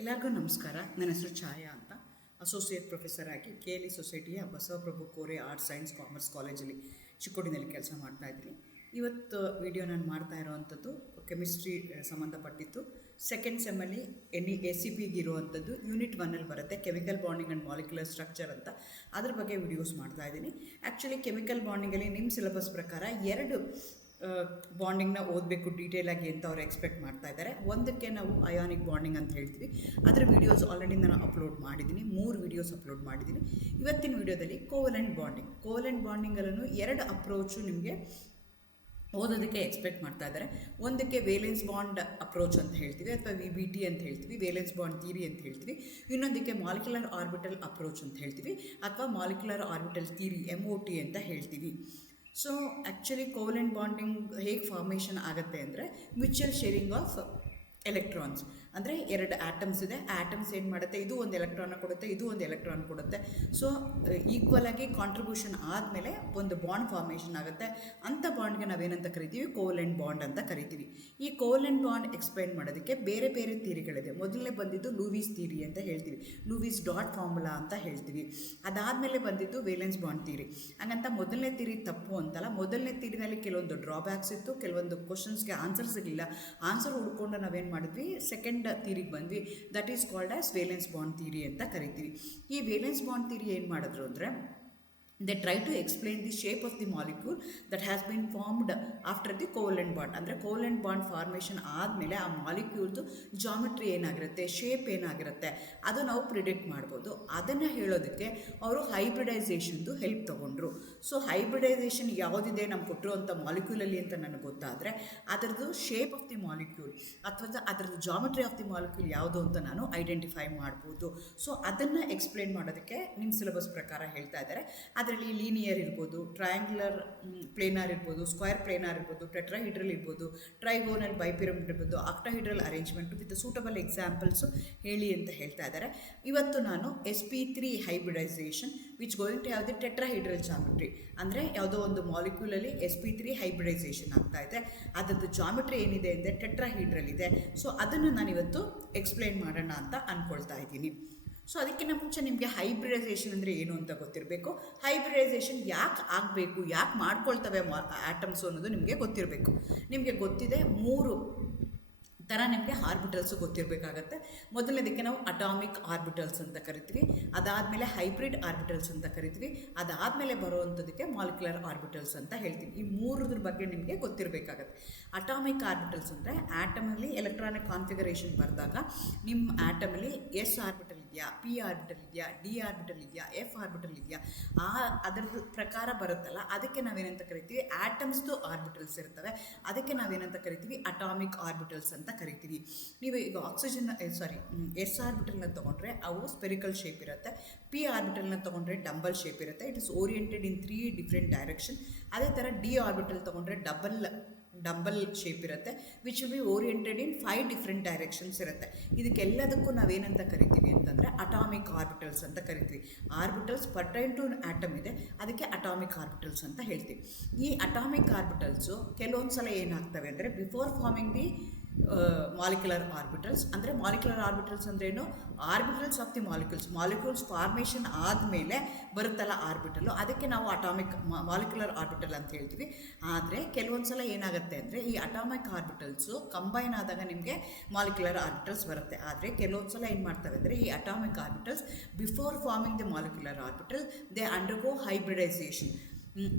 ಎಲ್ಲರಿಗೂ ನಮಸ್ಕಾರ. ನನ್ನ ಹೆಸರು ಛಾಯಾ ಅಂತ. ಅಸೋಸಿಯೇಟ್ ಪ್ರೊಫೆಸರ್ ಆಗಿ KLE ಸೊಸೈಟಿಯ ಬಸವಪ್ರಭು ಕೋರೆ ಆರ್ಟ್ಸ್ ಸೈನ್ಸ್ ಕಾಮರ್ಸ್ ಕಾಲೇಜಲ್ಲಿ ಚಿಕ್ಕೋಡಿನಲ್ಲಿ ಕೆಲಸ ಮಾಡ್ತಾಯಿದ್ದೀನಿ. ಇವತ್ತು ವಿಡಿಯೋ ನಾನು ಮಾಡ್ತಾ ಇರೋವಂಥದ್ದು ಕೆಮಿಸ್ಟ್ರಿ ಸಂಬಂಧಪಟ್ಟಿತ್ತು. ಸೆಕೆಂಡ್ ಸೆಮ್ಮಲ್ಲಿ SCP ಇರುವಂಥದ್ದು ಯೂನಿಟ್ 1ಅಲ್ಲಿ ಬರುತ್ತೆ, chemical bonding and molecular structure ಅಂತ. ಅದ್ರ ಬಗ್ಗೆ ವಿಡಿಯೋಸ್ ಮಾಡ್ತಾಯಿದ್ದೀನಿ. ಆ್ಯಕ್ಚುಲಿ ಕೆಮಿಕಲ್ ಬಾಂಡಿಂಗಲ್ಲಿ ನಿಮ್ಮ ಸಿಲೆಬಸ್ ಪ್ರಕಾರ ಎರಡು ಬಾಂಡಿಂಗ್ನ ಓದಬೇಕು ಡೀಟೇಲಾಗಿ ಅಂತ ಅವ್ರು ಎಕ್ಸ್ಪೆಕ್ಟ್ ಮಾಡ್ತಾ ಇದ್ದಾರೆ. ಒಂದಕ್ಕೆ ನಾವು ಅಯಾನಿಕ್ ಬಾಂಡಿಂಗ್ ಅಂತ ಹೇಳ್ತೀವಿ. ಅದರ ವೀಡಿಯೋಸ್ ಆಲ್ರೆಡಿ ನಾನು ಅಪ್ಲೋಡ್ ಮಾಡಿದ್ದೀನಿ, 3 ವೀಡಿಯೋಸ್ ಅಪ್ಲೋಡ್ ಮಾಡಿದ್ದೀನಿ. ಇವತ್ತಿನ ವೀಡಿಯೋದಲ್ಲಿ ಕೋವಲೆಂಟ್ ಬಾಂಡಿಂಗಲ್ಲೂ ಎರಡು ಅಪ್ರೋಚು ನಿಮಗೆ ಓದೋದಕ್ಕೆ ಎಕ್ಸ್ಪೆಕ್ಟ್ ಮಾಡ್ತಾ ಇದ್ದಾರೆ. ಒಂದಕ್ಕೆ ವೇಲೆನ್ಸ್ ಬಾಂಡ್ ಅಪ್ರೋಚ್ ಅಂತ ಹೇಳ್ತೀವಿ, ಅಥವಾ VBT ಅಂತ ಹೇಳ್ತೀವಿ, ವೇಲೆನ್ಸ್ ಬಾಂಡ್ ಥಿಯರಿ ಅಂತ ಹೇಳ್ತೀವಿ. ಇನ್ನೊಂದಕ್ಕೆ ಮಾಲಿಕ್ಯುಲರ್ ಆರ್ಬಿಟಲ್ ಅಪ್ರೋಚ್ ಅಂತ ಹೇಳ್ತೀವಿ, ಅಥವಾ ಮಾಲಿಕ್ಯುಲರ್ ಆರ್ಬಿಟಲ್ ಥಿಯರಿ MOT ಅಂತ ಹೇಳ್ತೀವಿ. ಸೊ ಆ್ಯಕ್ಚುಲಿ ಕೋವಲೆಂಟ್ ಬಾಂಡಿಂಗ್ ಹೇಗೆ ಫಾರ್ಮೇಷನ್ ಆಗುತ್ತೆ ಅಂದರೆ ಮ್ಯೂಚುವಲ್ ಶೇರಿಂಗ್ ಆಫ್ ಎಲೆಕ್ಟ್ರಾನ್ಸ್. ಅಂದರೆ ಎರಡು ಆಟಮ್ಸ್ ಇದೆ, ಆಟಮ್ಸ್ ಏನು ಮಾಡುತ್ತೆ, ಇದು ಒಂದು ಎಲೆಕ್ಟ್ರಾನ್ ಕೊಡುತ್ತೆ, ಇದು ಒಂದು ಎಲೆಕ್ಟ್ರಾನ್ ಕೊಡುತ್ತೆ. ಸೊ ಈಕ್ವಲ್ ಆಗಿ ಕಾಂಟ್ರಿಬ್ಯೂಷನ್ ಆದಮೇಲೆ ಒಂದು ಬಾಂಡ್ ಫಾರ್ಮೇಷನ್ ಆಗುತ್ತೆ. ಅಂಥ ಬಾಂಡ್ಗೆ ನಾವೇನಂತ ಕರಿತೀವಿ, ಕೋವಲೆಂಟ್ ಬಾಂಡ್ ಅಂತ ಕರಿತೀವಿ. ಈ ಕೋವಲೆಂಟ್ ಬಾಂಡ್ ಎಕ್ಸ್ಪ್ಲೈನ್ ಮಾಡೋದಕ್ಕೆ ಬೇರೆ ಬೇರೆ ಥಿಯರಿಗಳಿದೆ. ಮೊದಲನೇ ಬಂದಿದ್ದು ಲೂಯಿಸ್ ಥಿಯರಿ ಅಂತ ಹೇಳ್ತೀವಿ, ಲೂಯಿಸ್ ಡಾಟ್ ಫಾರ್ಮುಲಾ ಅಂತ ಹೇಳ್ತೀವಿ. ಅದಾದಮೇಲೆ ಬಂದಿದ್ದು ವೇಲೆನ್ಸ್ ಬಾಂಡ್ ಥಿಯರಿ. ಹಾಗಂತ ಮೊದಲನೇ ಥಿಯರಿ ತಪ್ಪು ಅಂತಲ್ಲ. ಮೊದಲನೇ ಥಿಯರಿನಲ್ಲಿ ಕೆಲವೊಂದು ಡ್ರಾಬ್ಯಾಕ್ಸ್ ಇತ್ತು, ಕೆಲವೊಂದು ಕ್ವಶನ್ಸ್ಗೆ ಆನ್ಸರ್ ಸಿಗಲಿಲ್ಲ. ಆನ್ಸರ್ ಹುಡ್ಕೊಂಡು ನಾವೇನು ಮಾಡಿದ್ವಿ, ಸೆಕೆಂಡ್ ಥಿಯರಿಗೆ ಬಂದ್ವಿ. That is called as valence bond theory ಅಂತ ಕರಿತೀವಿ. ಈ ವೇಲೆನ್ಸ್ ಬಾಂಡ್ ಥಿಯರಿ ಏನು ಮಾಡಿದ್ರು ಅಂದರೆ, they try to explain the shape of the molecule that has been formed after the covalent bond. ಅಂದರೆ ಕೋವಲೆಂಟ್ ಬಾಂಡ್ ಫಾರ್ಮೇಷನ್ ಆದಮೇಲೆ ಆ ಮಾಲಿಕ್ಯೂಲ್ದು ಜಾಮೆಟ್ರಿ ಏನಾಗಿರುತ್ತೆ, ಶೇಪ್ ಏನಾಗಿರುತ್ತೆ, ಅದು ನಾವು ಪ್ರಿಡಿಕ್ಟ್ ಮಾಡ್ಬೋದು. ಅದನ್ನು ಹೇಳೋದಕ್ಕೆ ಅವರು ಹೈಬ್ರಿಡೈಸೇಷನ್ದು ಹೆಲ್ಪ್ ತೊಗೊಂಡ್ರು. ಸೊ ಹೈಬ್ರಿಡೈಸೇಷನ್ ಯಾವುದಿದೆ ನಮ್ಗೆ ಕೊಟ್ಟಿರುವಂಥ ಮಾಲಿಕ್ಯೂಲಲ್ಲಿ ಅಂತ ನನಗೆ ಗೊತ್ತಾದರೆ ಅದರದ್ದು ಶೇಪ್ ಆಫ್ ದಿ ಮಾಲಿಕ್ಯೂಲ್ ಅಥವಾ ಅದರದ್ದು ಜಾಮೆಟ್ರಿ ಆಫ್ ದಿ ಮಾಲಿಕ್ಯೂಲ್ ಯಾವುದು ಅಂತ ನಾನು ಐಡೆಂಟಿಫೈ ಮಾಡ್ಬೋದು. ಸೊ ಅದನ್ನು ಎಕ್ಸ್ಪ್ಲೇನ್ ಮಾಡೋದಕ್ಕೆ ನಿಮ್ಮ ಸಿಲೆಬಸ್ ಪ್ರಕಾರ ಹೇಳ್ತಾ ಇದ್ದಾರೆ. ಅದರಲ್ಲಿ ಲೀನಿಯರ್ ಇರ್ಬೋದು, ಟ್ರಯಾಂಗ್ಯುಲರ್ ಪ್ಲೇನಾರ್ ಇರ್ಬೋದು, ಸ್ಕ್ವೇರ್ ಪ್ಲೇನಾರ್ ಇರ್ಬೋದು, ಟೆಟ್ರಾಹೀಡ್ರಲ್ ಇರ್ಬೋದು, ಟ್ರೈಗೋನಲ್ ಬೈಪಿರಮಿಡ್ ಇರ್ಬೋದು, octahedral arrangement with suitable examples ಹೇಳಿ ಅಂತ ಹೇಳ್ತಾ ಇದ್ದಾರೆ. ಇವತ್ತು ನಾನು sp3 hybridisation which going to have the tetrahedral geometry. ಅಂದರೆ ಯಾವುದೋ ಒಂದು ಮಾಲಿಕ್ಯೂಲಲ್ಲಿ sp3 ಹೈಬ್ರಿಡೈಸೇಷನ್ ಆಗ್ತಾ ಇದೆ, ಅದರದ್ದು ಜಾಮೆಟ್ರಿ ಏನಿದೆ ಅಂದರೆ ಟೆಟ್ರಾಹೀಡ್ರಲ್ ಇದೆ. ಸೊ ಅದನ್ನು ನಾನಿವತ್ತು ಎಕ್ಸ್ಪ್ಲೈನ್ ಮಾಡೋಣ ಅಂತ ಅಂದ್ಕೊಳ್ತಾ ಇದ್ದೀನಿ. ಸೊ ಅದಕ್ಕಿಂತ ಮುಂಚೆ ನಿಮಗೆ ಹೈಬ್ರಿಡೈಸೇಷನ್ ಅಂದರೆ ಏನು ಅಂತ ಗೊತ್ತಿರಬೇಕು. ಹೈಬ್ರಿಡೈಸೇಷನ್ ಯಾಕೆ ಆಗಬೇಕು, ಯಾಕೆ ಮಾಡ್ಕೊಳ್ತವೆ ಆಟಮ್ಸು ಅನ್ನೋದು ನಿಮಗೆ ಗೊತ್ತಿರಬೇಕು. ನಿಮಗೆ ಗೊತ್ತಿದೆ, 3 ಥರ ನಿಮಗೆ ಆರ್ಬಿಟಲ್ಸು ಗೊತ್ತಿರಬೇಕಾಗತ್ತೆ. ಮೊದಲನೇದಕ್ಕೆ ನಾವು ಅಟಾಮಿಕ್ ಆರ್ಬಿಟಲ್ಸ್ ಅಂತ ಕರಿತೀವಿ, ಅದಾದಮೇಲೆ ಹೈಬ್ರಿಡ್ ಆರ್ಬಿಟಲ್ಸ್ ಅಂತ ಕರಿತೀವಿ, ಅದಾದಮೇಲೆ ಬರುವಂಥದ್ದಕ್ಕೆ ಮಾಲಿಕ್ಯುಲರ್ ಆರ್ಬಿಟಲ್ಸ್ ಅಂತ ಹೇಳ್ತೀವಿ. ಈ 3ರ ಬಗ್ಗೆ ನಿಮಗೆ ಗೊತ್ತಿರಬೇಕಾಗತ್ತೆ. ಅಟಾಮಿಕ್ ಆರ್ಬಿಟಲ್ಸ್ ಅಂದರೆ ಆಟಮಲ್ಲಿ ಎಲೆಕ್ಟ್ರಾನಿಕ್ ಕಾನ್ಫಿಗರೇಷನ್ ಬರೆದಾಗ ನಿಮ್ಮ ಆಟಮಲ್ಲಿ S ಆರ್ಬಿಟಲ್ ಇದೆಯಾ, P ಆರ್ಬಿಟಲ್ ಇದೆಯಾ, D ಆರ್ಬಿಟಲ್ ಇದೆಯಾ, F ಆರ್ಬಿಟಲ್ ಇದೆಯಾ, ಅದರದ್ದು ಪ್ರಕಾರ ಬರುತ್ತಲ್ಲ, ಅದಕ್ಕೆ ನಾವೇನಂತ ಕರಿತೀವಿ, ಆಟಮ್ಸ್ದು ಆರ್ಬಿಟಲ್ಸ್ ಇರ್ತವೆ, ಅದಕ್ಕೆ ನಾವೇನಂತ ಕರಿತೀವಿ, ಅಟಾಮಿಕ್ ಆರ್ಬಿಟಲ್ಸ್ ಅಂತ ಕರಿತೀವಿ. ನೀವು ಈಗ S ಆರ್ಬಿಟಲ್ನ ತೊಗೊಂಡ್ರೆ ಅವು ಸ್ಪೆರಿಕಲ್ ಶೇಪ್ ಇರುತ್ತೆ, P ಆರ್ಬಿಟಲ್ನ ತೊಗೊಂಡ್ರೆ ಡಂಬಲ್ ಶೇಪ್ ಇರುತ್ತೆ, it is oriented in 3 different direction. ಅದೇ ಥರ D ಆರ್ಬಿಟಲ್ ತೊಗೊಂಡ್ರೆ ಡಂಬಲ್ ಶೇಪ್ ಇರುತ್ತೆ, which will be oriented in 5 different directions ಇರುತ್ತೆ. ಇದಕ್ಕೆಲ್ಲದಕ್ಕೂ ನಾವೇನಂತ ಕರಿತೀವಿ ಅಂತಂದರೆ ಅಟಾಮಿಕ್ ಆರ್ಬಿಟಲ್ಸ್ ಅಂತ ಕರಿತೀವಿ. ಆರ್ಬಿಟಲ್ಸ್ ಪರ್ಟೈನ್ ಟು ಆಟಮ್ ಇದೆ, ಅದಕ್ಕೆ ಅಟಾಮಿಕ್ ಆರ್ಬಿಟಲ್ಸ್ ಅಂತ ಹೇಳ್ತೀವಿ. ಈ ಅಟಾಮಿಕ್ ಆರ್ಬಿಟಲ್ಸು ಕೆಲವೊಂದು ಸಲ ಏನಾಗ್ತವೆ ಅಂದರೆ before forming the molecular orbitals. ಅಂದರೆ ಮಾಲಿಕ್ಯುಲರ್ ಆರ್ಬಿಟಲ್ಸ್ ಅಂದ್ರೇನು, orbitals of the molecules formation ಆದಮೇಲೆ ಬರುತ್ತಲ್ಲ ಆರ್ಬಿಟಲು, ಅದಕ್ಕೆ ನಾವು ಮಾಲಿಕ್ಯುಲರ್ ಆರ್ಬಿಟಲ್ ಅಂತ ಹೇಳ್ತೀವಿ. ಆದರೆ ಕೆಲವೊಂದು ಸಲ ಏನಾಗುತ್ತೆ ಅಂದರೆ ಈ ಅಟಾಮಿಕ್ ಆರ್ಬಿಟಲ್ಸು ಕಂಬೈನ್ ಆದಾಗ ನಿಮಗೆ ಮಾಲಿಕ್ಯುಲರ್ ಆರ್ಬಿಟಲ್ಸ್ ಬರುತ್ತೆ. ಆದರೆ ಕೆಲವೊಂದು ಸಲ ಏನು ಮಾಡ್ತವೆ ಅಂದರೆ ಈ atomic orbitals before forming the molecular orbital they undergo hybridisation.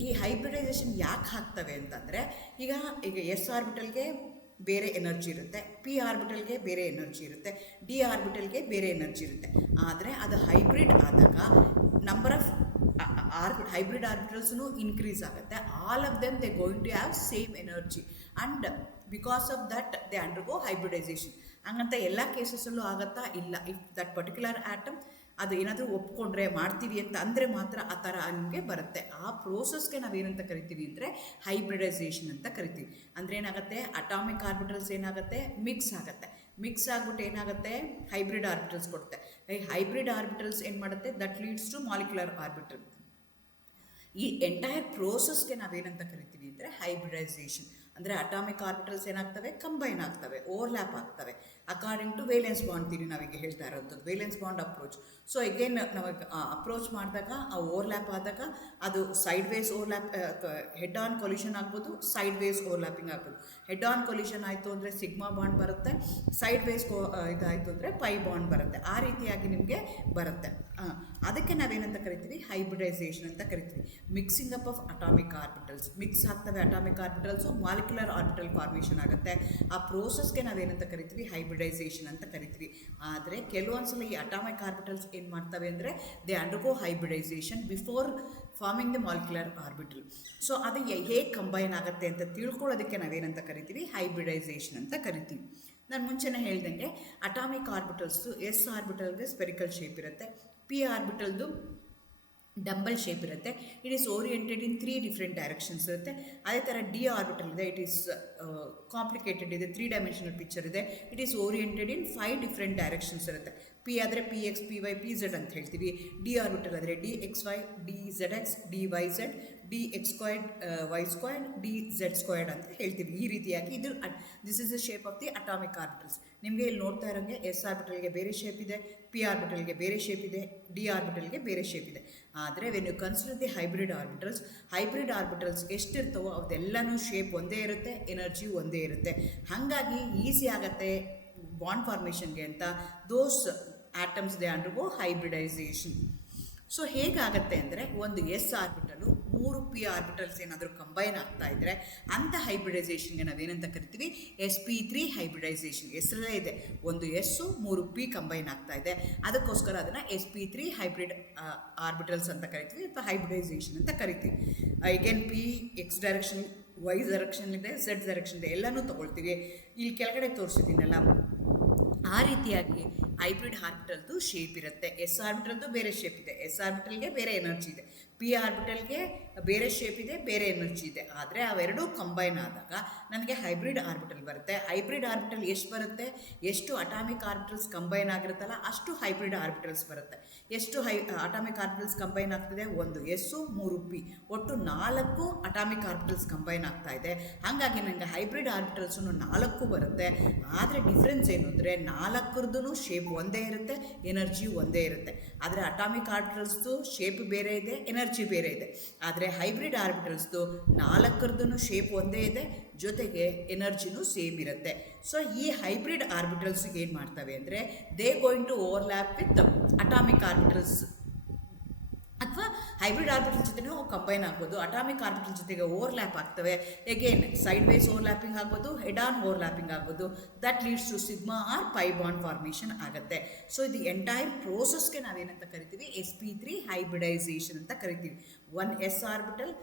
ಈ ಹೈಬ್ರಿಡೈಸೇಷನ್ ಯಾಕೆ ಆಗ್ತವೆ ಅಂತಂದರೆ, ಈಗ S ಆರ್ಬಿಟಲ್ಗೆ ಬೇರೆ ಎನರ್ಜಿ ಇರುತ್ತೆ, P ಆರ್ಬಿಟಲ್ಗೆ ಬೇರೆ ಎನರ್ಜಿ ಇರುತ್ತೆ, D ಆರ್ಬಿಟಲ್ಗೆ ಬೇರೆ ಎನರ್ಜಿ ಇರುತ್ತೆ. ಆದರೆ ಅದು ಹೈಬ್ರಿಡ್ ಆದಾಗ ನಂಬರ್ ಆಫ್ ಹೈಬ್ರಿಡ್ ಆರ್ಬಿಟಲ್ಸ್ನು ಇನ್ಕ್ರೀಸ್ ಆಗುತ್ತೆ. All of them they going to have same energy and because of that they undergo hybridisation. ಹಂಗಂತ ಎಲ್ಲ ಕೇಸಸಲ್ಲೂ ಆಗುತ್ತಾ ಇಲ್ಲ. ಇಫ್ ದಟ್ ಪರ್ಟಿಕ್ಯುಲರ್ ಆಟಮ್ ಅದು ಏನಾದರೂ ಒಪ್ಕೊಂಡ್ರೆ ಮಾಡ್ತೀವಿ ಅಂತ ಅಂದರೆ ಮಾತ್ರ ಆ ಥರ ನಿಮಗೆ ಬರುತ್ತೆ. ಆ ಪ್ರೋಸೆಸ್ಗೆ ನಾವೇನಂತ ಕರಿತೀವಿ ಅಂದರೆ ಹೈಬ್ರಿಡೈಸೇಷನ್ ಅಂತ ಕರಿತೀವಿ. ಅಂದರೆ ಏನಾಗುತ್ತೆ, ಅಟಾಮಿಕ್ ಆರ್ಬಿಟಲ್ಸ್ ಏನಾಗುತ್ತೆ, ಮಿಕ್ಸ್ ಆಗಿಬಿಟ್ಟು ಏನಾಗುತ್ತೆ, ಹೈಬ್ರಿಡ್ ಆರ್ಬಿಟಲ್ಸ್ ಕೊಡುತ್ತೆ. ಈ ಹೈಬ್ರಿಡ್ ಆರ್ಬಿಟಲ್ಸ್ ಏನು ಮಾಡುತ್ತೆ, that leads to molecular orbital. ಈ ಎಂಟೈರ್ ಪ್ರೋಸೆಸ್ಗೆ ನಾವೇನಂತ ಕರಿತೀವಿ ಅಂದರೆ ಹೈಬ್ರಿಡೈಸೇಷನ್ ಅಂದರೆ ಅಟಾಮಿಕ್ ಆರ್ಬಿಟಲ್ಸ್ ಏನಾಗ್ತವೆ, ಕಂಬೈನ್ ಆಗ್ತವೆ, ಓವರ್ಲ್ಯಾಪ್ ಆಗ್ತವೆ according to valence bond theory ನಾವೀಗ ಹೇಳ್ತಾ ಇರೋಂಥದ್ದು, valence bond approach. So again ನಮಗೆ ಅಪ್ರೋಚ್ ಮಾಡಿದಾಗ ಆ ಓವರ್ಲ್ಯಾಪ್ ಆದಾಗ ಅದು sideways overlap, head on collision ಆಗ್ಬೋದು, ಸೈಡ್ ವೇಸ್ ಓವರ್ಲ್ಯಾಪಿಂಗ್ ಆಗ್ಬೋದು. ಹೆಡ್ ಆನ್ ಕೊಲ್ಯೂಷನ್ ಆಯಿತು ಅಂದರೆ ಸಿಗ್ಮಾ ಬಾಂಡ್ ಬರುತ್ತೆ, ಸೈಡ್ ವೇಸ್ ಇದಾಯಿತು ಅಂದರೆ ಪೈ ಬಾಂಡ್ ಬರುತ್ತೆ. ಆ ರೀತಿಯಾಗಿ ನಿಮಗೆ ಬರುತ್ತೆ. ಅದಕ್ಕೆ ನಾವೇನಂತ ಕರಿತೀವಿ, ಹೈಬ್ರಿಡೈಸೇಷನ್ ಅಂತ ಕರಿತೀವಿ. Mixing up of atomic orbitals, mix ಆಗ್ತವೆ atomic orbitals, molecular orbital formation ಆಗುತ್ತೆ. ಆ ಪ್ರೋಸೆಸ್ಗೆ ನಾವೇನಂತ ಕರಿತೀವಿ, ಹೈಬ್ರಿಡೈಸೇಷನ್ ಅಂತ ಕರಿತೀವಿ. ಆದರೆ ಕೆಲವೊಂದ್ಸಲ ಈ ಅಟಾಮಿಕ್ ಆರ್ಬಿಟಲ್ಸ್ ಏನು ಮಾಡ್ತವೆ ಅಂದರೆ they undergo hybridisation before forming the molecular orbital. So ಅದು ಹೇಗೆ ಕಂಬೈನ್ ಆಗುತ್ತೆ ಅಂತ ತಿಳ್ಕೊಳ್ಳೋದಕ್ಕೆ ನಾವೇನಂತ ಕರಿತೀವಿ, ಹೈಬ್ರಿಡೈಸೇಷನ್ ಅಂತ ಕರಿತೀವಿ. ನಾನು ಮುಂಚೆನೇ ಹೇಳ್ದಂಗೆ ಅಟಾಮಿಕ್ ಆರ್ಬಿಟಲ್ಸು ಎಸ್ ಆರ್ಬಿಟಲ್ಗೆ ಸ್ಪೆರಿಕಲ್ ಶೇಪ್ ಇರುತ್ತೆ, ಪಿ ಆರ್ಬಿಟಲ್ದು ಡಂಬಲ್ ಶೇಪ್ ಇರುತ್ತೆ. It is oriented in 3 different directions ಇರುತ್ತೆ. ಅದೇ ಥರ ಡಿ ಆರ್ಬಿಟಲ್ ಇದೆ, ಇಟ್ ಈಸ್ ಕಾಂಪ್ಲಿಕೇಟೆಡ್ ಇದೆ, 3 ಡೈಮೆನ್ಷನಲ್ ಪಿಕ್ಚರ್ ಇದೆ. It is oriented in 5 different directions ಇರುತ್ತೆ. ಪಿ ಆದರೆ P X, P Y, P Z ಅಂತ ಹೇಳ್ತೀವಿ. ಡಿ ಆರ್ಬಿಟಲ್ ಆದರೆ D X Y, D Z X, D Y Z, D X ಸ್ಕ್ವೈರ್ಡ್, Y ಸ್ಕ್ವೈರ್ಡ್, D Z ಸ್ಕ್ವೈರ್ಡ್ ಅಂತ ಹೇಳ್ತೀವಿ. ಈ ರೀತಿಯಾಗಿ ಇದು this is the shape of the atomic orbitals. ನಿಮಗೆ ಇಲ್ಲಿ ನೋಡ್ತಾ ಇರೋಂಗೆ ಎಸ್ ಆರ್ಬಿಟಲ್ಗೆ ಬೇರೆ ಶೇಪ್ ಇದೆ, ಪಿ ಆರ್ಬಿಟಲ್ಗೆ ಬೇರೆ ಶೇಪ್ ಇದೆ, ಡಿ ಆರ್ಬಿಟಲ್ಗೆ ಬೇರೆ ಶೇಪ್ ಇದೆ. ಆದರೆ when you consider the hybrid orbitals ಎಷ್ಟಿರ್ತವೋ ಅದೆಲ್ಲನೂ ಶೇಪ್ ಒಂದೇ ಇರುತ್ತೆ, ಎನರ್ಜಿ ಒಂದೇ ಇರುತ್ತೆ. ಹಾಗಾಗಿ ಈಸಿ ಆಗುತ್ತೆ ಬಾಂಡ್ ಫಾರ್ಮೇಷನ್ಗೆ ಅಂತ those atoms they undergo hybridisation. So ಹೇಗಾಗತ್ತೆ ಅಂದರೆ ಒಂದು ಎಸ್ ಆರ್ಬಿಟಲು 3 ಪಿ ಆರ್ಬಿಟಲ್ಸ್ ಏನಾದರೂ ಕಂಬೈನ್ ಆಗ್ತಾ ಇದ್ದರೆ ಅಂಥ ಹೈಬ್ರಿಡೈಸೇಷನ್ಗೆ ನಾವೇನಂತ ಕರಿತೀವಿ, sp3 ಹೈಬ್ರಿಡೈಸೇಷನ್. ಹೆಸರಲ್ಲೇ ಇದೆ, ಒಂದು ಎಸ್ಸು 3 ಪಿ ಕಂಬೈನ್ ಆಗ್ತಾ ಇದೆ, ಅದಕ್ಕೋಸ್ಕರ ಅದನ್ನು sp3 ಹೈಬ್ರಿಡ್ ಆರ್ಬಿಟಲ್ಸ್ ಅಂತ ಕರಿತೀವಿ ಅಥವಾ ಹೈಬ್ರಿಡೈಸೇಷನ್ ಅಂತ ಕರಿತೀವಿ. Again P X direction, Y direction ಇದೆ, ಝೆಡ್ ಡೈರೆಕ್ಷನ್ ಇದೆ, ಎಲ್ಲನೂ ತೊಗೊಳ್ತೀವಿ. ಇಲ್ಲಿ ಕೆಳಗಡೆ ತೋರಿಸಿದ್ದೀನಲ್ಲ ಆ ರೀತಿಯಾಗಿ ಹೈಬ್ರಿಡ್ ಆರ್ಬಿಟಲ್ದು ಶೇಪ್ ಇರುತ್ತೆ. ಎಸ್ ಆರ್ಬಿಟಲ್ದು ಬೇರೆ ಶೇಪ್ ಇದೆ, ಎಸ್ ಆರ್ಬಿಟಲ್ಗೆ ಬೇರೆ ಎನರ್ಜಿ ಇದೆ, ಪಿ ಆರ್ಬಿಟಲ್ಗೆ ಬೇರೆ ಶೇಪ್ ಇದೆ, ಬೇರೆ ಎನರ್ಜಿ ಇದೆ. ಆದರೆ ಅವೆರಡೂ ಕಂಬೈನ್ ಆದಾಗ ನನಗೆ ಹೈಬ್ರಿಡ್ ಆರ್ಬಿಟಲ್ ಬರುತ್ತೆ. ಹೈಬ್ರಿಡ್ ಆರ್ಬಿಟಲ್ ಎಷ್ಟು ಬರುತ್ತೆ, ಎಷ್ಟು ಅಟಾಮಿಕ್ ಆರ್ಬಿಟಲ್ಸ್ ಕಂಬೈನ್ ಆಗಿರುತ್ತಲ್ಲ ಅಷ್ಟು ಹೈಬ್ರಿಡ್ ಆರ್ಬಿಟಲ್ಸ್ ಬರುತ್ತೆ. ಎಷ್ಟು ಅಟಾಮಿಕ್ ಆರ್ಬಿಟಲ್ಸ್ ಕಂಬೈನ್ ಆಗ್ತದೆ, ಒಂದು ಎಸ್ಸು 3 ಪಿ, ಒಟ್ಟು 4 ಅಟಾಮಿಕ್ ಆರ್ಬಿಟಲ್ಸ್ ಕಂಬೈನ್ ಆಗ್ತಾ ಇದೆ. ಹಾಗಾಗಿ ನನಗೆ ಹೈಬ್ರಿಡ್ ಆರ್ಬಿಟಲ್ಸು 4 ಬರುತ್ತೆ. ಆದರೆ ಡಿಫ್ರೆನ್ಸ್ ಏನು ಅಂದರೆ 4ರದ್ದು ಶೇಪ್ ಒಂದೇ ಇರುತ್ತೆ, ಎನರ್ಜಿ ಒಂದೇ ಇರುತ್ತೆ. ಆದರೆ ಅಟಾಮಿಕ್ ಆರ್ಬಿಟಲ್ಸ್ದು ಶೇಪ್ ಬೇರೆ ಇದೆ, ಎನರ್ಜಿ ಬೇರೆ ಇದೆ. ಆದರೆ ಹೈಬ್ರಿಡ್ ಆರ್ಬಿಟಲ್ಸ್ದು 4ರದ್ದು ಶೇಪ್ ಒಂದೇ ಇದೆ, ಜೊತೆಗೆ ಎನರ್ಜಿನೂ ಸೇಮ್ ಇರುತ್ತೆ. ಸೊ ಈ ಹೈಬ್ರಿಡ್ ಆರ್ಬಿಟಲ್ಸ್ಗೆ ಏನು ಮಾಡ್ತವೆ ಅಂದರೆ they going to overlap with atomic orbitals, ಅಥವಾ ಹೈಬ್ರಿಡ್ ಆರ್ಬಿಟಲ್ ಜೊತೆನೂ ಕಂಬೈನ್ ಆಗ್ಬೋದು. ಅಟಾಮಿಕ್ ಆರ್ಬಿಟಲ್ ಜೊತೆಗೆ ಓವರ್ಲ್ಯಾಪ್ ಆಗ್ತವೆ. ಎಗೇನ್ ಸೈಡ್ ವೇಸ್ ಓವರ್ಲ್ಯಾಪಿಂಗ್ ಆಗ್ಬೋದು, ಹೆಡ್ ಆನ್ ಓವರ್ಲ್ಯಾಪಿಂಗ್ ಆಗ್ಬೋದು. That leads to sigma or pi bond formation ಆಗುತ್ತೆ. ಸೊ ಇದು ಎಂಟೈರ್ ಪ್ರೋಸೆಸ್ಗೆ ನಾವೇನಂತ ಕರಿತೀವಿ, sp3 ಹೈಬ್ರಿಡೈಸೇಷನ್ ಅಂತ ಕರಿತೀವಿ. 1 s orbital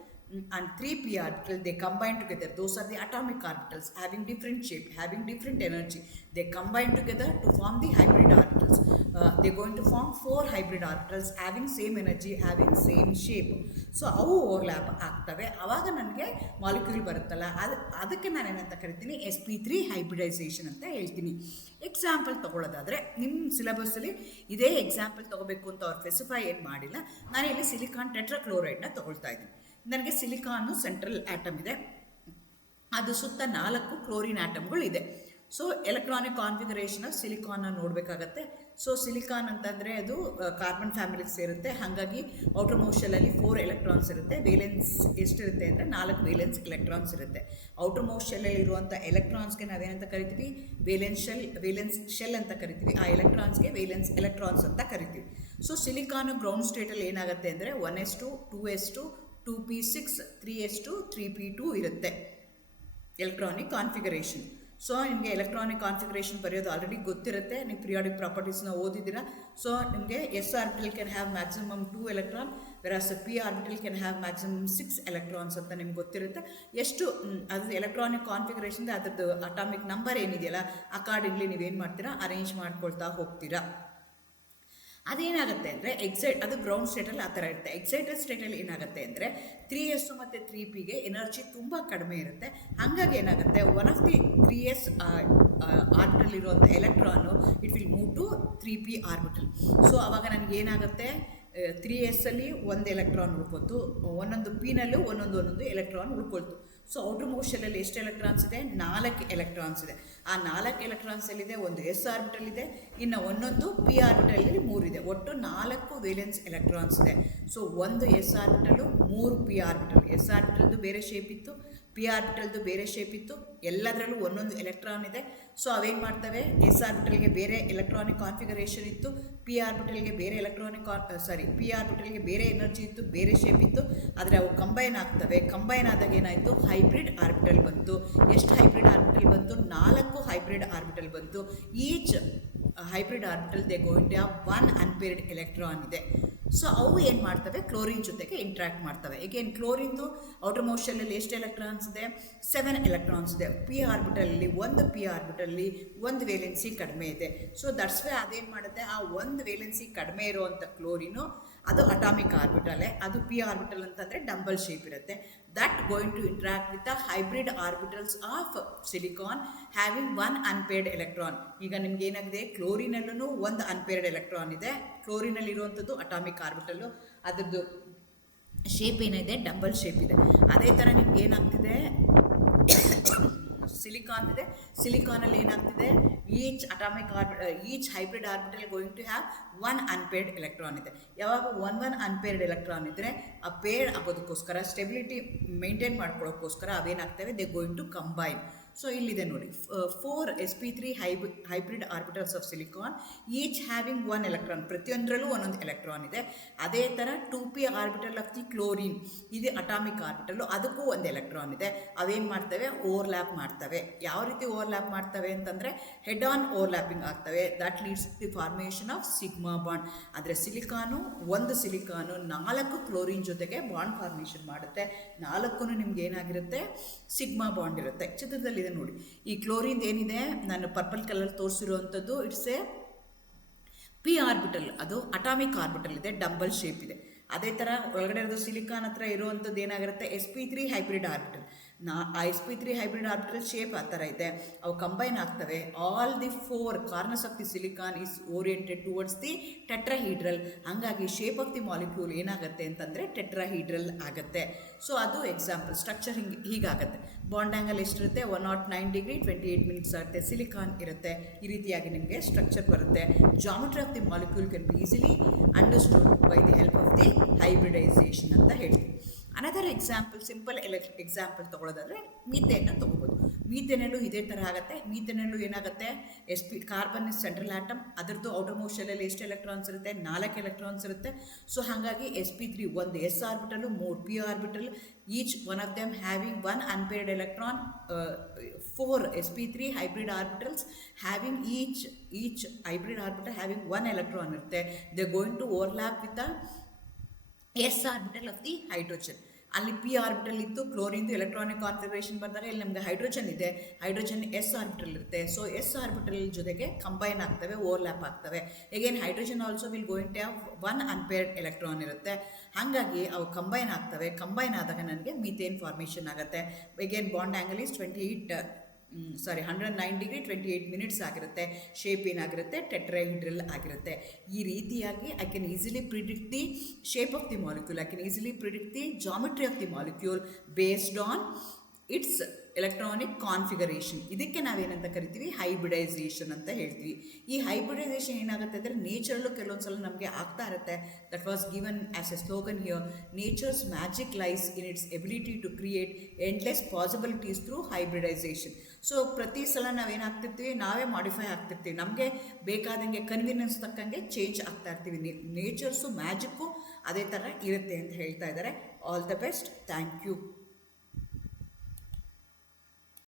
and 3 p orbital, they combine together. Those are the atomic orbitals having different shape, having different energy. They combine together to form the hybrid orbitals. They're going to form 4 hybrid orbitals having same energy, having same shape. So ಅವು overlap ಆಗ್ತವೆ. ಆವಾಗ ನನಗೆ molecule ಬರುತ್ತಲ್ಲ, ಅದಕ್ಕೆ ನಾನೇನಂತ ಕರಿತೀನಿ, sp3 hybridisation ಅಂತ ಹೇಳ್ತೀನಿ. Example ತೊಗೊಳ್ಳೋದಾದರೆ ನಿಮ್ಮ ಸಿಲೆಬಸ್ಸಲ್ಲಿ ಇದೇ ಎಕ್ಸಾಂಪಲ್ ತೊಗೋಬೇಕು ಅಂತ ಅವ್ರು ಸ್ಪೆಸಿಫೈ ಏನು ಮಾಡಿಲ್ಲ. ನಾನಿಲ್ಲಿ ಸಿಲಿಕಾನ್ ಟೆಟ್ರಾಕ್ಲೋರೈಡ್ನ ತೊಗೊಳ್ತಾ ಇದ್ದೀನಿ. ನನಗೆ ಸಿಲಿಕಾನು ಸೆಂಟ್ರಲ್ ಆಟಮ್ ಇದೆ, ಅದು ಸುತ್ತ 4 ಕ್ಲೋರಿನ್ ಆಟಮ್ಗಳು ಇದೆ. ಸೊ ಎಲೆಕ್ಟ್ರಾನಿಕ್ ಕಾನ್ಫಿಗರೇಷನ್ ಆಫ್ ಸಿಲಿಕಾನ್ನ ನೋಡಬೇಕಾಗತ್ತೆ. ಸೊ ಸಿಲಿಕಾನ್ ಅಂತಂದರೆ ಅದು ಕಾರ್ಬನ್ ಫ್ಯಾಮಿಲಿಗೆ ಸೇರುತ್ತೆ. ಹಾಗಾಗಿ ಔಟರ್ ಮೋಸ್ಟ್ ಶೆಲ್ಲಲ್ಲಿ 4 ಎಲೆಕ್ಟ್ರಾನ್ಸ್ ಇರುತ್ತೆ. ವೇಲೆನ್ಸ್ ಎಷ್ಟಿರುತ್ತೆ ಅಂದರೆ 4 ವೇಲೆನ್ಸ್ ಎಲೆಕ್ಟ್ರಾನ್ಸ್ ಇರುತ್ತೆ. ಔಟರ್ ಮೋಸ್ಟ್ ಶೆಲ್ಲಲ್ಲಿ ಇರುವಂಥ ಎಲೆಕ್ಟ್ರಾನ್ಸ್ಗೆ ನಾವೇನಂತ ಕರಿತೀವಿ, ವೇಲೆನ್ಸ್ ಶೆಲ್ ಅಂತ ಕರಿತೀವಿ. ಆ ಎಲೆಕ್ಟ್ರಾನ್ಸ್ಗೆ ವೇಲೆನ್ಸ್ ಎಲೆಕ್ಟ್ರಾನ್ಸ್ ಅಂತ ಕರಿತೀವಿ. ಸೊ ಸಿಲಿಕಾನು ಗ್ರೌಂಡ್ ಸ್ಟೇಟಲ್ಲಿ ಏನಾಗುತ್ತೆ ಅಂದರೆ 1s2, 2s2, 2p6, 3s2, 3p2 ಇರುತ್ತೆ ಎಲೆಕ್ಟ್ರಾನಿಕ್ ಕಾನ್ಫಿಗರೇಷನ್. ಸೊ ನಿಮಗೆ ಎಲೆಕ್ಟ್ರಾನಿಕ್ ಕಾನ್ಫಿಗರೇಷನ್ ಬರೆಯೋದು ಆಲ್ರೆಡಿ ಗೊತ್ತಿರುತ್ತೆ, ನೀವು ಪಿರಿಯಾಡಿಕ್ ಪ್ರಾಪರ್ಟೀಸ್ನ ಓದಿದ್ದೀರಾ. ಸೊ ನಿಮಗೆ S orbital can have maximum 2 electron, whereas P orbital can have maximum 6 electrons ಅಂತ ನಿಮ್ಗೆ ಗೊತ್ತಿರುತ್ತೆ. ಎಷ್ಟು ಅದು ಎಲೆಕ್ಟ್ರಾನಿಕ್ ಕಾನ್ಫಿಗರೇಷನ್ ಅದರದ್ದು ಅಟಾಮಿಕ್ ನಂಬರ್ ಏನಿದೆಯಲ್ಲ ಅಕಾರ್ಡಿಂಗ್ಲಿ ನೀವೇನು ಮಾಡ್ತೀರಾ, ಅರೇಂಜ್ ಮಾಡ್ಕೊಳ್ತಾ ಹೋಗ್ತೀರಾ. ಅದೇನಾಗುತ್ತೆ ಅಂದರೆ ಅದು ಗ್ರೌಂಡ್ ಸ್ಟೇಟಲ್ಲಿ ಆ ಥರ ಇರುತ್ತೆ. ಎಕ್ಸೈಟೆಡ್ ಸ್ಟೇಟಲ್ಲಿ ಏನಾಗುತ್ತೆ ಅಂದರೆ 3s ಮತ್ತು 3pಗೆ ಎನರ್ಜಿ ತುಂಬ ಕಡಿಮೆ ಇರುತ್ತೆ. ಹಾಗಾಗಿ ಏನಾಗುತ್ತೆ, one of the 3s orbital ಇರುವಂಥ electron it will move to 3p orbital. So ಆವಾಗ ನನಗೇನಾಗುತ್ತೆ, 3s ಅಲ್ಲಿ 1 ಎಲೆಕ್ಟ್ರಾನ್ ಉಳ್ಕೊತು, ಒಂದೊಂದು ಪಿನಲ್ಲೂ ಒಂದೊಂದು ಎಲೆಕ್ಟ್ರಾನ್ ಉಳ್ಕೊಳ್ತು. ಸೊ ಔಟರ್ ಮೋಸ್ಟ್ ಶೆಲ್ಲಲ್ಲಿ ಎಷ್ಟು ಎಲೆಕ್ಟ್ರಾನ್ಸ್ ಇದೆ? 4 ಎಲೆಕ್ಟ್ರಾನ್ಸ್ ಇದೆ. ಆ 4 ಎಲೆಕ್ಟ್ರಾನ್ಸ್ ಎಲ್ಲಿದೆ? ಒಂದು ಎಸ್ ಆರ್ಬಿಟಲ್ ಇದೆ, ಇನ್ನು ಒಂದೊಂದು ಪಿ ಆರ್ಬಿಟಲಲ್ಲಿ 3 ಇದೆ. ಒಟ್ಟು 4 ವೇಲೆನ್ಸ್ ಎಲೆಕ್ಟ್ರಾನ್ಸ್ ಇದೆ. ಸೊ ಒಂದು S orbital, 3 P orbital. S ಆರ್ಬಿಟಲ್ದು ಬೇರೆ ಶೇಪ್ ಇತ್ತು, ಪಿ ಆರ್ಬಿಟಲ್ದು ಬೇರೆ ಶೇಪ್ ಇತ್ತು, ಎಲ್ಲದರಲ್ಲೂ ಒಂದೊಂದು ಎಲೆಕ್ಟ್ರಾನ್ ಇದೆ. ಸೊ ಅವೇನು ಮಾಡ್ತವೆ? ಎಸ್ ಆರ್ಬಿಟಲ್ಗೆ ಬೇರೆ ಎಲೆಕ್ಟ್ರಾನಿಕ್ ಕಾನ್ಫಿಗರೇಷನ್ ಇತ್ತು, ಪಿ ಆರ್ಬಿಟಲ್ಗೆ ಬೇರೆ ಪಿ ಆರ್ಬಿಟಲ್ಗೆ ಬೇರೆ ಎನರ್ಜಿ ಇತ್ತು, ಬೇರೆ ಶೇಪ್ ಇತ್ತು. ಆದರೆ ಅವು ಕಂಬೈನ್ ಆಗ್ತವೆ. ಕಂಬೈನ್ ಆದಾಗ ಏನಾಯಿತು? ಹೈಬ್ರಿಡ್ ಆರ್ಬಿಟಲ್ ಬಂತು. ಎಷ್ಟು ಹೈಬ್ರಿಡ್ ಆರ್ಬಿಟಲ್ ಬಂತು? 4 ಹೈಬ್ರಿಡ್ ಆರ್ಬಿಟಲ್ ಬಂತು. Each hybrid orbital they going to have 1 unpaired electron ಇದೆ. ಸೊ ಅವು ಏನು ಮಾಡ್ತವೆ? ಕ್ಲೋರಿನ್ ಜೊತೆಗೆ ಇಂಟ್ರಾಕ್ಟ್ ಮಾಡ್ತವೆ. ಏಕೆಂದು ಕ್ಲೋರಿನ್ದು ಔಟರ್ ಮೋಸ್ಟ್ ಶೆಲ್ಲಲ್ಲಿ ಎಷ್ಟು ಎಲೆಕ್ಟ್ರಾನ್ಸ್ ಇದೆ? 7 ಎಲೆಕ್ಟ್ರಾನ್ಸ್ ಇದೆ. ಪಿ ಆರ್ಬಿಟಲಲ್ಲಿ ಒಂದು ವೇಲೆನ್ಸಿ ಕಡಿಮೆ ಇದೆ. ಸೊ ದಟ್ಸ್ ವೈ ಅದೇನು ಮಾಡುತ್ತೆ? ಆ ಒಂದು ವೇಲೆನ್ಸಿ ಕಡಿಮೆ ಇರುವಂಥ ಕ್ಲೋರಿನು ಅದು ಅಟಾಮಿಕ್ ಆರ್ಬಿಟಲೇ. ಅದು ಪಿ ಆರ್ಬಿಟಲ್ ಅಂತಂದರೆ ಡಂಬಲ್ ಶೇಪ್ ಇರುತ್ತೆ. That going to interact with the hybrid orbitals of silicon having 1 unpaired electron. ಈಗ ನಿಮ್ಗೆ ಏನಾಗಿದೆ? ಕ್ಲೋರಿನಲ್ಲೂ 1 ಅನ್ಪೇರ್ಡ್ ಎಲೆಕ್ಟ್ರಾನ್ ಇದೆ. ಕ್ಲೋರಿನಲ್ಲಿ ಇರುವಂಥದ್ದು ಅಟಾಮಿಕ್ ಆರ್ಬಿಟಲ್ಲು, ಅದರದ್ದು ಶೇಪ್ ಏನಿದೆ? ಡಂಬಲ್ ಶೇಪ್ ಇದೆ. ಅದೇ ಥರ ನಿಮ್ಗೆ ಏನಾಗ್ತಿದೆ? ಸಿಲಿಕಾನ್ ಇದೆ. ಸಿಲಿಕಾನಲ್ಲಿ ಏನಾಗ್ತಿದೆ? Each hybrid orbital going to have 1 unpaired electron ಇದೆ. ಯಾವಾಗ 1 ಅನ್ಪೇರ್ಡ್ ಎಲೆಕ್ಟ್ರಾನ್ ಇದ್ದರೆ ಆ ಪೇರ್ಡ್ ಆಗೋದಕ್ಕೋಸ್ಕರ, ಸ್ಟೆಬಿಲಿಟಿ ಮೇಂಟೈನ್ ಮಾಡ್ಕೊಳ್ಳೋಕ್ಕೋಸ್ಕರ ಅವೇನಾಗ್ತವೆ? They going to combine. So ಇಲ್ಲಿದೆ ನೋಡಿ, 4 sp3 hybrid orbitals of silicon each having 1 electron. ಪ್ರತಿಯೊಂದರಲ್ಲೂ ಒಂದೊಂದು ಎಲೆಕ್ಟ್ರಾನ್ ಇದೆ. ಅದೇ ಥರ 2p orbital of the chlorine, ಇದು ಅಟಾಮಿಕ್ ಆರ್ಬಿಟಲ್ಲು, ಅದಕ್ಕೂ 1 ಎಲೆಕ್ಟ್ರಾನ್ ಇದೆ. ಅವೇನು ಮಾಡ್ತವೆ? ಓವರ್ಲ್ಯಾಪ್ ಮಾಡ್ತವೆ. ಯಾವ ರೀತಿ ಓವರ್ಲ್ಯಾಪ್ ಮಾಡ್ತವೆ ಅಂತಂದರೆ ಹೆಡ್ ಆನ್ ಓವರ್ಲ್ಯಾಪಿಂಗ್ ಆಗ್ತವೆ. That leads the formation of sigma bond. ಆದರೆ ಒಂದು ಸಿಲಿಕಾನು 4 ಕ್ಲೋರಿನ್ ಜೊತೆಗೆ ಬಾಂಡ್ ಫಾರ್ಮೇಷನ್ ಮಾಡುತ್ತೆ. 4 ನಿಮ್ಗೆ ಏನಾಗಿರುತ್ತೆ? ಸಿಗ್ಮಾ ಬಾಂಡ್ ಇರುತ್ತೆ. ಚಿತ್ರದಲ್ಲಿ ನೋಡಿ, ಈ ಕ್ಲೋರಿನ್ ಏನಿದೆ ನಾನು ಪರ್ಪಲ್ ಕಲರ್ ತೋರಿಸಿರುವಂಥದ್ದು, ಇಟ್ಸ್ ಎ ಪಿ ಆರ್ಬಿಟಲ್, ಅದು ಅಟಾಮಿಕ್ ಆರ್ಬಿಟಲ್ ಇದೆ, ಡಂಬಲ್ ಶೇಪ್ ಇದೆ. ಅದೇ ಥರ ಒಳಗಡೆ ಇರೋದು ಸಿಲಿಕಾನ್ ಹತ್ರ ಇರುವಂಥದ್ದು ಏನಾಗಿರುತ್ತೆ? sp3 hybrid orbital. ಆ sp3 ಹೈಬ್ರಿಡ್ ಆರ್ಬಿಟಲ್ ಶೇಪ್ ಆ ಥರ ಇದೆ. ಅವು ಕಂಬೈನ್ ಆಗ್ತವೆ. All the 4 corners of the silicon is oriented towards the ಟೆಟ್ರಾಹೀಡ್ರಲ್. ಹಾಗಾಗಿ ಶೇಪ್ ಆಫ್ ದಿ ಮಾಲಿಕ್ಯೂಲ್ ಏನಾಗುತ್ತೆ ಅಂತಂದರೆ ಟೆಟ್ರಾಹೀಡ್ರಲ್ ಆಗುತ್ತೆ. ಸೊ ಅದು ಎಕ್ಸಾಂಪಲ್. ಸ್ಟ್ರಕ್ಚರ್ ಹೀಗಾಗುತ್ತೆ. ಬಾಂಡ್ ಆ್ಯಂಗಲ್ ಎಷ್ಟಿರುತ್ತೆ? 109 ಡಿಗ್ರಿ 28 ಮಿನಿಟ್ಸ್ ಆಗುತ್ತೆ. ಸಿಲಿಕಾನ್ ಇರುತ್ತೆ. ಈ ರೀತಿಯಾಗಿ ನಿಮಗೆ ಸ್ಟ್ರಕ್ಚರ್ ಬರುತ್ತೆ. Geometry of the molecule can be easily understood by the help of the hybridisation ಅಂತ ಹೇಳ್ತೀವಿ. ಅನದರ್ ಎಕ್ಸಾಂಪಲ್, ಸಿಂಪಲ್ ಎಕ್ಸಾಂಪಲ್ ತೊಗೊಳೋದಾದರೆ ಮೀಥೇನ್ನ ತೊಗೋಬೋದು. ಮೀಥೇನಲ್ಲೂ ಇದೇ ಥರ ಆಗುತ್ತೆ. ಮೀಥೇನಲ್ಲೂ ಏನಾಗುತ್ತೆ? Carbon is central atom. ಅದರದ್ದು ಔಟರ್ ಮೋಸ್ಟ್ ಶೆಲ್ಲಲ್ಲಿ ಎಷ್ಟು ಎಲೆಕ್ಟ್ರಾನ್ಸ್ ಇರುತ್ತೆ? 4 ಎಲೆಕ್ಟ್ರಾನ್ಸ್ ಇರುತ್ತೆ. ಸೊ ಹಾಗಾಗಿ sp3 ಒಂದು S orbital, 3 P orbital, each one of them having 1 unpaired electron. 4 sp3 hybrid orbitals having each hybrid orbital having 1 electron ಇರುತ್ತೆ. They going to overlap with the s orbital of the hydrogen. ಅಲ್ಲಿ p orbital ಇತ್ತು, ಕ್ಲೋರಿನ್ದು electronic configuration ಬಂದಾಗ ಇಲ್ಲಿ ನಮಗೆ hydrogen ಇದೆ. Hydrogen s orbital ಇರುತ್ತೆ. So s orbital ಜೊತೆಗೆ ಕಂಬೈನ್ ಆಗ್ತವೆ, ಓವರ್ಲ್ಯಾಪ್ ಆಗ್ತವೆ. Again hydrogen also will going to have 1 unpaired electron ಇರುತ್ತೆ. ಹಾಗಾಗಿ ಅವು ಕಂಬೈನ್ ಆಗ್ತವೆ. ಕಂಬೈನ್ ಆದಾಗ ನನಗೆ ಮೀಥೇನ್ ಫಾರ್ಮೇಷನ್ ಆಗುತ್ತೆ. Again bond angle is 109 degree 28 minutes ಆಗಿರುತ್ತೆ. ಶೇಪ್ ಏನಾಗಿರುತ್ತೆ? ಟೆಟ್ರಾಹೀಡ್ರಲ್ ಆಗಿರುತ್ತೆ. ಈ ರೀತಿಯಾಗಿ I can easily predict the shape of the molecule. I can easily predict the geometry of the molecule based on its electronic configuration. ಇದಕ್ಕೆ ನಾವೇನಂತ ಕರಿತೀವಿ? Hybridisation ಅಂತ ಹೇಳ್ತೀವಿ. ಈ ಹೈಬ್ರಿಡೈಸೇಷನ್ ಏನಾಗುತ್ತೆ ಅಂದರೆ ನೇಚರಲ್ಲೂ ಕೆಲವೊಂದು ಸಲ ನಮಗೆ ಆಗ್ತಾ ಇರುತ್ತೆ. That was given as a slogan here, nature's magic lies in its ability to create endless possibilities through hybridisation. So ಪ್ರತಿ ಸಲ ನಾವೇನಾಗ್ತಿರ್ತೀವಿ? ನಾವೇ ಮಾಡಿಫೈ ಆಗ್ತಿರ್ತೀವಿ. ನಮಗೆ ಬೇಕಾದಂಗೆ ಕನ್ವೀನಿಯನ್ಸ್ ತಕ್ಕಂಗೆ ಚೇಂಜ್ ಆಗ್ತಾ ಇರ್ತೀವಿ. ನೇಚರ್ಸು ಮ್ಯಾಜಿಕ್ಕು ಅದೇ ಥರ ಇರುತ್ತೆ ಅಂತ ಹೇಳ್ತಾ ಇದ್ದಾರೆ. All the best. Thank you.